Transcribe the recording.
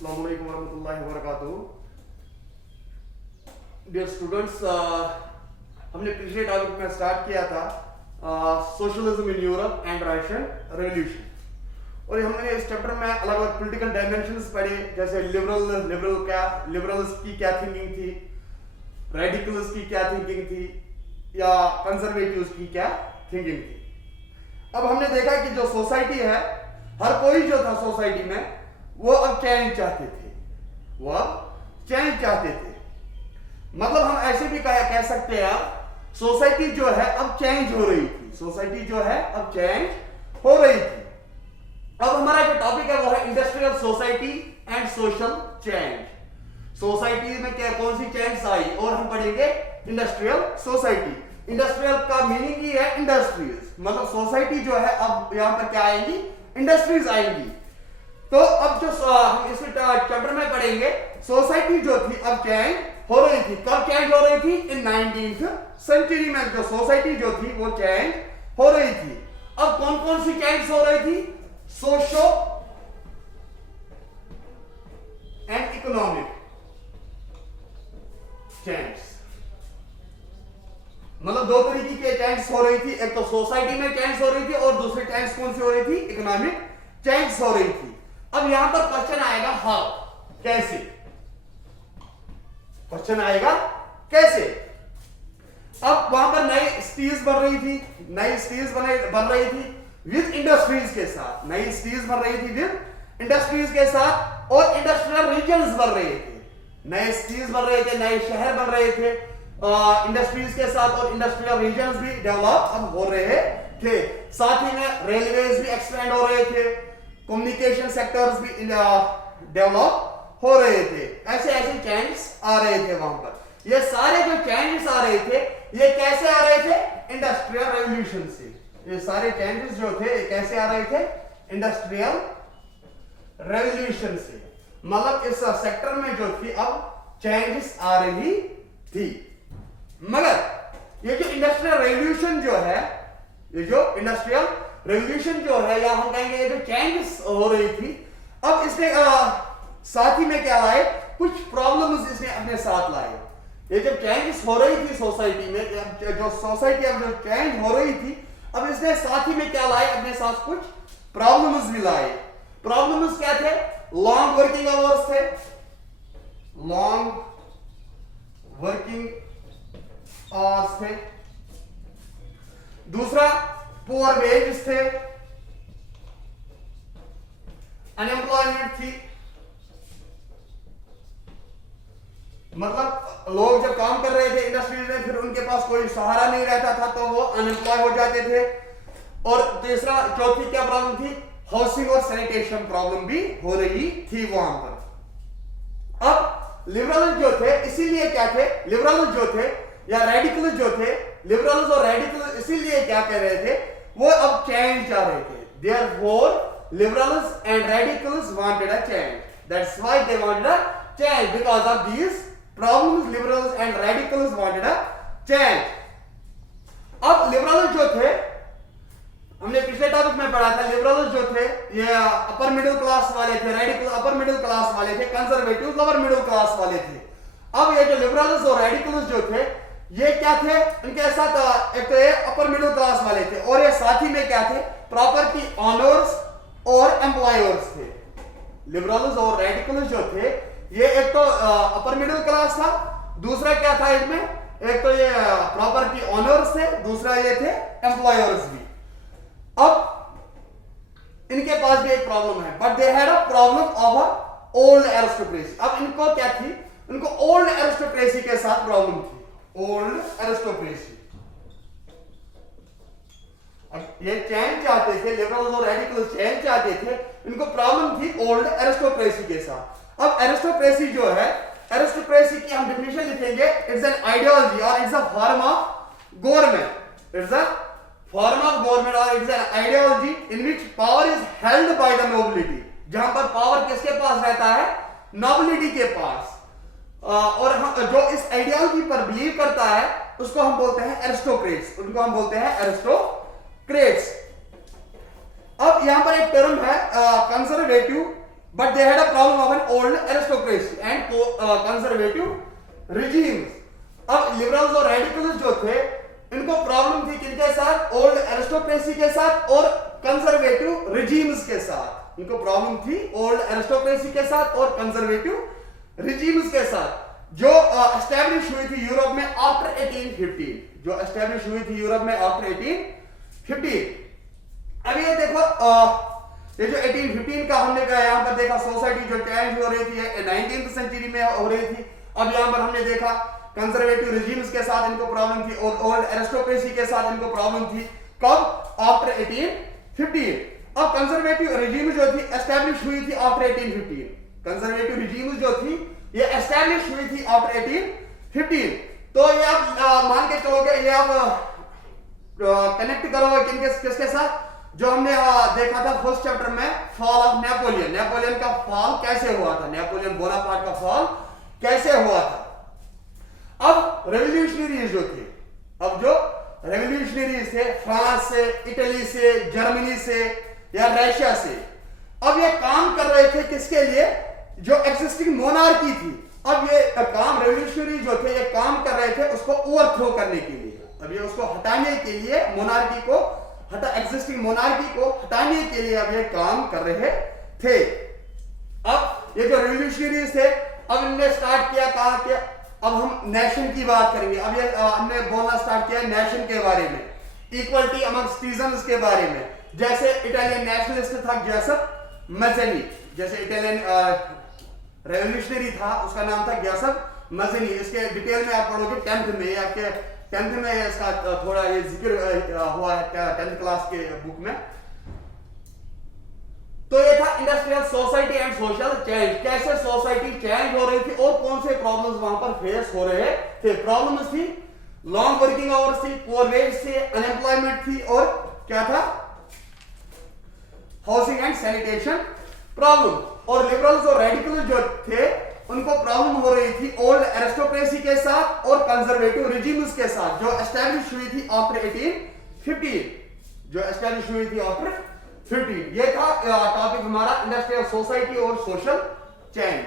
अस्सलाम वालेकुम वरहमतुल्लाहि वबरकातुहू। डियर स्टूडेंट्स, हमने पिछले टॉपिक में स्टार्ट किया था socialism in Europe and Russian revolution, और हमने इस चैप्टर में अलग अलग पॉलिटिकल डायमेंशंस पढ़े, जैसे लिबरल्स की क्या थिंकिंग थी, रेडिकल्स की क्या थिंकिंग थी, या कंजर्वेटिव्स की क्या थिंकिंग थी। अब हमने देखा कि जो सोसाइटी है, हर कोई जो था सोसाइटी में वो अब चेंज चाहते थे, वो अब चेंज चाहते थे। मतलब हम ऐसे भी कह सकते हैं, सोसाइटी जो है अब चेंज हो रही थी, सोसाइटी जो है अब चेंज हो रही थी। अब हमारा जो टॉपिक है वो है industrial society and social change. Society में क्या कौन सी चेंज आई, और हम पढ़ेंगे इंडस्ट्रियल सोसाइटी। इंडस्ट्रियल का मीनिंग ही है इंडस्ट्रीज, मतलब सोसाइटी जो है अब यहां पर क्या आएंगी, इंडस्ट्रीज आएंगी। तो अब जो हम इस चैप्टर में पढ़ेंगे, सोसाइटी जो थी अब चेंज हो रही थी। कब चेंज हो रही थी? इन 19th सेंचुरी में जो सोसाइटी जो थी वो चेंज हो रही थी। अब कौन कौन सी चेंज हो रही थी? सोशो एंड इकोनॉमिक चेंज, मतलब दो तरीके की चेंज हो रही थी। एक तो सोसाइटी में चेंज हो रही थी, और दूसरी चेंज कौन सी हो रही थी? इकोनॉमिक चेंज हो रही थी। अब यहां पर क्वेश्चन आएगा हाउ, कैसे? क्वेश्चन आएगा कैसे? अब वहां पर नई सिटीज बन रही थी, नई सिटीज बन रही थी विद इंडस्ट्रीज के साथ, नई सिटीज बन रही थी विद इंडस्ट्रीज के साथ, और इंडस्ट्रियल रीजन्स बन रहे थे, नए सिटीज बन रहे थे, नए शहर बन रहे थे इंडस्ट्रीज के साथ, और इंडस्ट्रियल रीजन्स भी डेवलप अब हो रहे थे। साथ ही में रेलवेज भी एक्सपेंड हो रहे थे, कम्युनिकेशन सेक्टर्स भी डेवलप हो रहे थे। ऐसे ऐसे चेंजेस आ रहे थे वहां पर। ये सारे जो चेंजेस आ रहे थे, ये कैसे आ रहे थे? इंडस्ट्रियल रेवोल्यूशन से। ये सारे चेंजेस जो थे कैसे आ रहे थे? इंडस्ट्रियल रेवोल्यूशन से। मतलब इस सेक्टर में जो थी अब चेंजेस आ रही थी। मगर ये जो इंडस्ट्रियल रेवोल्यूशन जो है, ये जो इंडस्ट्रियल रेवोल्यूशन जो है, या हम कहेंगे ये जो चेंजेस हो रही थी, अब इसने साथ ही में क्या लाए? कुछ प्रॉब्लम्स इसने अपने साथ लाए। ये जब चेंजेस हो रही थी सोसाइटी में, जो सोसाइटी अब जो चेंज हो रही थी, अब इसने साथ ही में क्या लाए? अपने साथ कुछ प्रॉब्लम्स भी लाए। प्रॉब्लम्स क्या थे? लॉन्ग वर्किंग आवर्स थे, लॉन्ग वर्किंग आवर्स थे। दूसरा, पुअर वेजेस थे, अनएम्प्लॉयमेंट थी, मतलब लोग जब काम कर रहे थे इंडस्ट्रीज में, फिर उनके पास कोई सहारा नहीं रहता था, तो वो अनएम्प्लॉय हो जाते थे। और तीसरा, चौथी क्या प्रॉब्लम थी? हाउसिंग और सैनिटेशन प्रॉब्लम भी हो रही थी वहां पर। अब लिबरल जो थे, इसीलिए क्या थे? लिबरल जो थे या रेडिकल जो थे, लिबरल्स और रेडिकल इसीलिए क्या कह रहे थे? वो अब चेंज चाह रहे थे। Therefore, liberals and radicals wanted a change. That's why they wanted a change, because of these problems. Liberals and radicals wanted a change. अब लिबरल्स जो थे, हमने पिछले टॉपिक में पढ़ा था, लिबरल्स जो थे ये अपर मिडिल क्लास वाले थे, रेडिकल अपर मिडिल क्लास वाले थे, कंजर्वेटिव लोअर मिडिल क्लास वाले थे। अब ये जो लिबरल्स और रेडिकल्स जो थे, ये क्या थे? इनके साथ एक तो ये अपर मिडिल क्लास वाले थे, और ये साथ ही में क्या थे? प्रॉपर्टी ऑनर्स और एम्प्लॉयर्स थे। लिबरल्स और रेडिकल्स जो थे, ये एक तो अपर मिडिल क्लास था, दूसरा क्या था इसमें? एक तो ये प्रॉपर्टी ऑनर्स थे, दूसरा ये थे एम्प्लॉयर्स भी। अब इनके पास भी एक प्रॉब्लम है, but they had a problem of a old aristocracy. अब इनको क्या थी? इनको ओल्ड एरिस्टोक्रेसी के साथ प्रॉब्लम थी, ओल्ड एरिस्टोक्रेसी। अब ये चेंज चाहते थे, लिबरल्स और रेडिकल्स चेंज चाहते थे, इनको प्रॉब्लम थी ओल्ड एरिस्टोक्रेसी के साथ। अब एरिस्टोक्रेसी जो है, एरिस्टोक्रेसी की हम डेफिनेशन लिखेंगे, इट्स एन आइडियोलॉजी और it's a form of government. It's a form of government और it's an ideology in which power is held by the nobility. जहां पर पावर किसके पास रहता है? नोबिलिटी के पास। और हम जो इस आइडियोलॉजी पर बिलीव करता है उसको हम बोलते हैं एरिस्टोक्रेट्स, उनको हम बोलते हैं एरिस्टोक्रेट्स। अब यहां पर एक टर्म है conservative but they had a problem of an old aristocracy and conservative regimes. अब लिबरल्स और रेडिकल्स जो थे इनको प्रॉब्लम थी किनके साथ? ओल्ड एरिस्टोक्रेसी के साथ और कंजर्वेटिव रिजीम्स के साथ। इनको प्रॉब्लम थी ओल्ड एरिस्टोक्रेसी के साथ और कंजर्वेटिव रिजीम्स के साथ जो एस्टैब्लिश हुई थी यूरोप में आफ्टर 1815, जो एस्टैब्लिश हुई थी यूरोप में आफ्टर 1815। अब ये देखो ये जो 1815 का हमने यहां पर देखा सोसाइटी जो चेंज हो रही थी 19th सेंचुरी में हो रही थी। अब यहां पर हमने देखा कंजर्वेटिव रिजीम्स के साथ इनको प्रॉब्लम थी और ओल्ड एरिस्टोक्रेसी के साथ इनको प्रॉब्लम थी। कब? आफ्टर 1815। अब कंजर्वेटिव रिजीम जो थी एस्टैब्लिश हुई थी आफ्टर 1815। कंजर्वेटिव रिजीम जो थी ये एस्टैब्लिश हुई थी आफ्टर 1815। तो ये आप मान के चलोगे, ये आप कनेक्ट करोगे किसके साथ? जो हमने देखा था फर्स्ट चैप्टर में फॉल ऑफ नेपोलियन। नेपोलियन का फॉल कैसे हुआ था, नेपोलियन बोनापार्ट का फॉल कैसे हुआ था। अब रेवोल्यूशनरीज जो थे, अब जो रेवोल्यूशनरीज थे फ्रांस से, इटली से, जर्मनी से या रशिया से, अब ये काम कर रहे थे किसके लिए? जो एक्सिस्टिंग मोनार्की थी। अब ये काम रेवोल्यूशनरी जो थे ये काम कर रहे थे उसको ओवरथ्रो करने के लिए। अब ये उसको हटाने के लिए मोनार्की को एक्सिस्टिंग मोनार्की को हटाने के लिए अब ये काम कर रहे थे। अब ये जो रेवोल्यूशनरीज थे अब इन्होंने स्टार्ट किया, कहा कि अब हम नेशन की बात करेंगे। अब ये हमने बोलना स्टार्ट किया नेशन के बारे में, इक्वलिटी अमंग सिटीजन्स के बारे में। जैसे इटालियन नेशनलिस्ट था ग्यूसेप मज़ेनी, जैसे इटालियन रेवोल्यूशनरी था उसका नाम था ग्यूसेप मज़ेनी। इसके डिटेल में आप पढ़ोगे 10th में, आपके 10th में इसका थोड़ा ये जिक्र हुआ है 10th क्लास के बुक में। तो ये था industrial society and social change, कैसे सोसाइटी चेंज हो रही थी और कौन से प्रॉब्लम्स वहां पर फेस हो रहे थे। प्रॉब्लम्स थी लॉन्ग वर्किंग आवर्स थी, पुअर वेज थी, अनएम्प्लॉयमेंट थी और क्या था? Housing and sanitation problem. और लिबरल्स और रेडिकल्स जो थे उनको प्रॉब्लम हो रही थी ओल्ड एरिस्टोक्रेसी के साथ और कंजर्वेटिव रिजीम्स के साथ जो एस्टैब्लिश हुई थी आफ्टर 1815, जो एस्टैब्लिश हुई थी आफ्टर 15। ये था टॉपिक हमारा इंडस्ट्रियल सोसाइटी और सोशल चेंज।